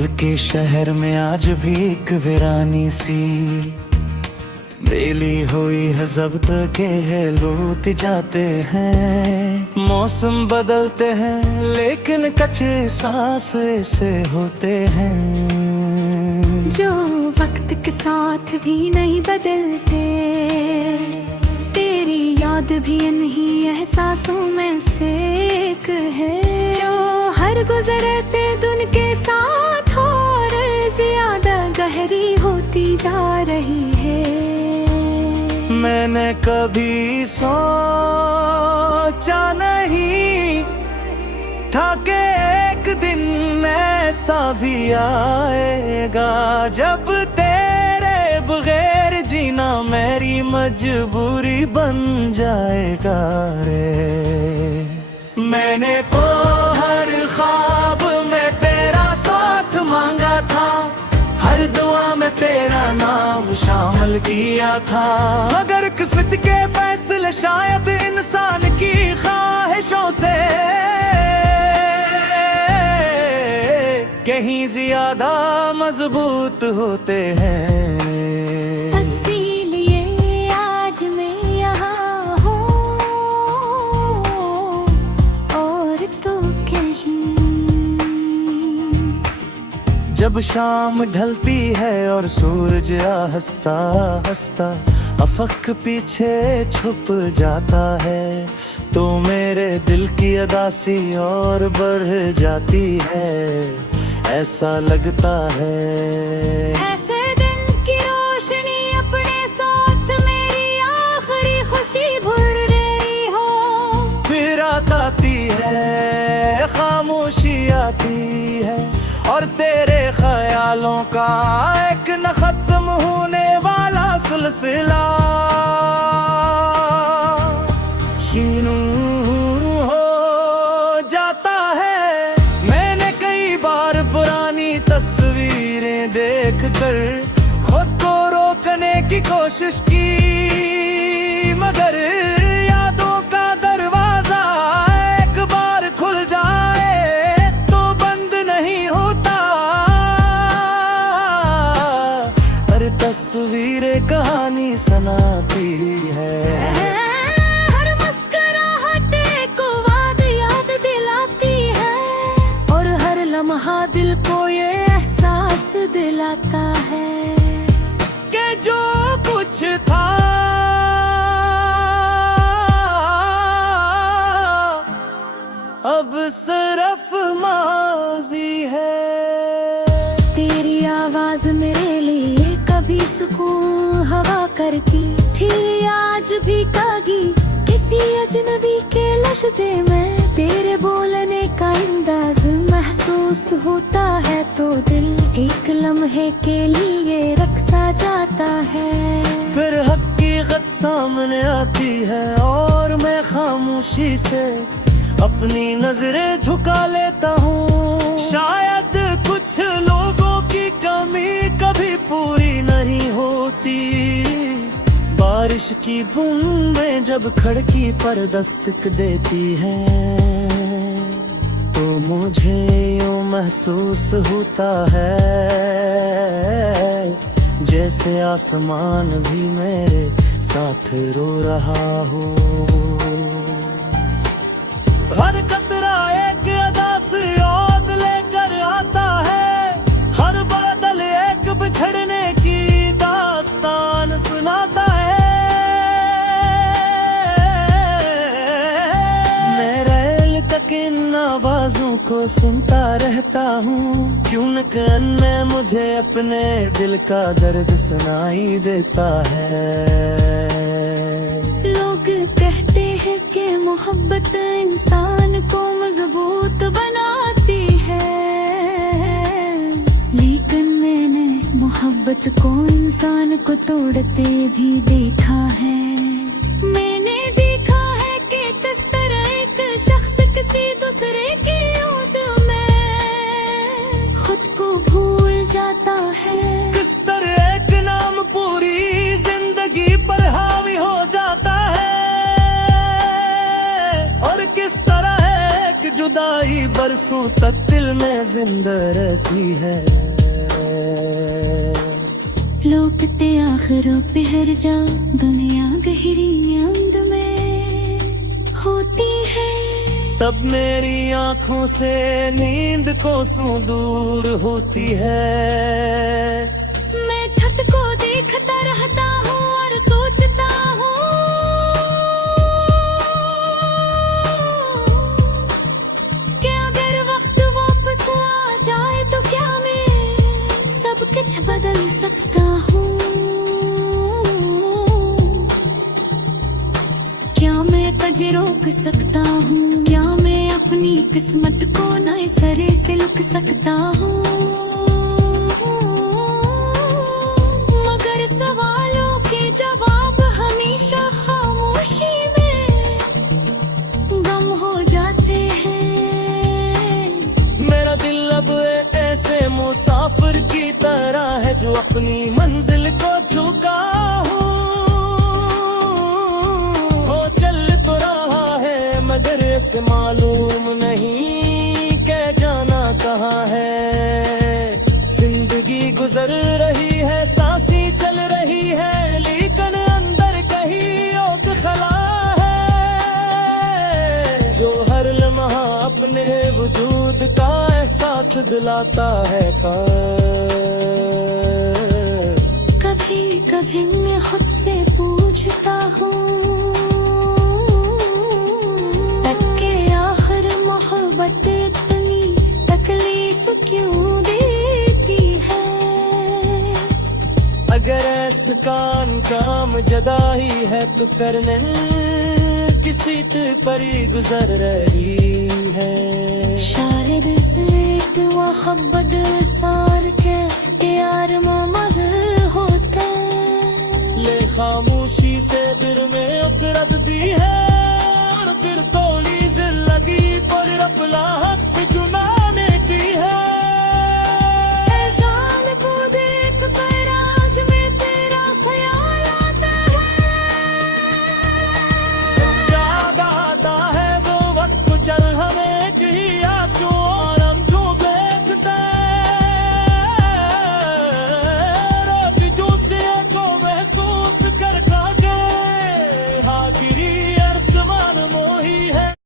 दिल के शहर में आज भी एक वीरानी सी बेली हुई है, जब्त के है लूट जाते हैं। मौसम बदलते हैं लेकिन कच्चे सांस से होते हैं, जो वक्त के साथ भी नहीं बदलते। तेरी याद भी इन्हीं एहसासों में से एक है, जो हर गुजरते दिन के साथ और ज्यादा गहरी होती जा रही है। मैंने कभी सोचा नहीं था कि एक दिन ऐसा भी आएगा, जब तेरे बगैर जीना मेरी मजबूरी बन जाएगा रे। मैंने तो हर ख्वाब में तेरा साथ मांगा था, हर दुआ में तेरा नाम शामिल किया था। मगर किस्मत के फैसले शायद इंसान की ख्वाहिशों से कहीं ज्यादा मजबूत होते हैं। इसीलिए आज मैं यहाँ हूँ और तू कहीं। जब शाम ढलती है और सूरज हंसता हंसता अफक पीछे छुप जाता है, तो मेरे दिल की अदासी और बढ़ जाती है। ऐसा लगता है ऐसे दिन की रोशनी अपने साथ मेरी आखिरी खुशी भर रही हो। फिर आती है खामोशी आती है, और तेरे ख्यालों का एक न खत्म होने वाला सिलसिला शुरू हो जाता है। मैंने कई बार पुरानी तस्वीरें देखकर खुद को रोकने की कोशिश की, मगर यादों का दरवाजा एक बार खुल जाए तो बंद नहीं होता। हर तस्वीर कहानी सुनाती है, हर मुस्कुराहट को वाद याद दिलाती है, और हर लम्हा दिल को ये एहसास दिलाता है कि जो कुछ था अब सिर्फ माजी है। तेरी आवाज मेरे लिए कभी सुकून हवा करती थी, आज भी कागी किसी अजनबी के लहजे में। तेरे बोलने का अंदाज महसूस होता है तो दिल एक लम्हे के लिए रक्सा जाता है। फिर हकीकत सामने आती है और मैं खामोशी से अपनी नजरें झुका लेता हूँ। शायद कुछ लोगों की कमी कभी पूरी नहीं होती। बारिश की बूंदें जब खिड़की पर दस्तक देती हैं, तो मुझे यूं महसूस होता है जैसे आसमान भी मेरे साथ रो रहा हो। हर कतरा एक अदा से याद लेकर आता है, हर बादल एक बिछड़ने की दास्तान सुनाता है। मैं रेल तक इन आवाजों को सुनता रहता हूँ, क्यों न कहने मुझे अपने दिल का दर्द सुनाई देता है। लोग कहते हैं कि मोहब्बत इंसान को मजबूत बनाती है, लेकिन मैंने मोहब्बत को इंसान को तोड़ते भी देखा है। मैंने देखा है कि किस तरह एक शख्स किसी दूसरे की याद में खुद को भूल जाता है। किस तरह एक नाम पूरी जिंदगी पर हावी हो जाता है, और किस तरह एक जुदाई बरसों तक दिल में जिंदा रहती है। लोकते आखिरों पे हर जा दुनिया गहरी नींद में होती है। तब मेरी आंखों से नींद कोसों दूर होती है। मैं छत को देखता रहता हूँ और सोचता हूँ कि अगर वक्त वापस आ जाए तो क्या मैं सब कुछ बदल सकता हूँ। क्या मैं तुझे रोक सकता हूँ? क्या मैं अपनी किस्मत को नए सिरे से लिख सकता हूँ? मगर सवालों के जवाब हमेशा खामोशी में गम हो जाते हैं। मेरा दिल अब ऐसे मुसाफिर की तरह है जो अपनी मंजिल को झुका हो चल तो रहा है मगर इसे मालूम नहीं कि जाना कहाँ है। जिंदगी गुजर रही है, सांसें चल रही है, लेकिन अंदर कहीं और खला है जो हर लम्हा अपने वजूद का एहसास दिलाता है। कभी कभी मैं खुद से पूछता हूँ के आखिर मोहब्बत इतनी तकलीफ क्यों देती है? अगर ऐसा काम जदाई है तो करने किसी पर ही गुजर रही है। शायद एक मोहब्बत सार के यार ममर होता ले खामोशी से दिल में उतरत दी है।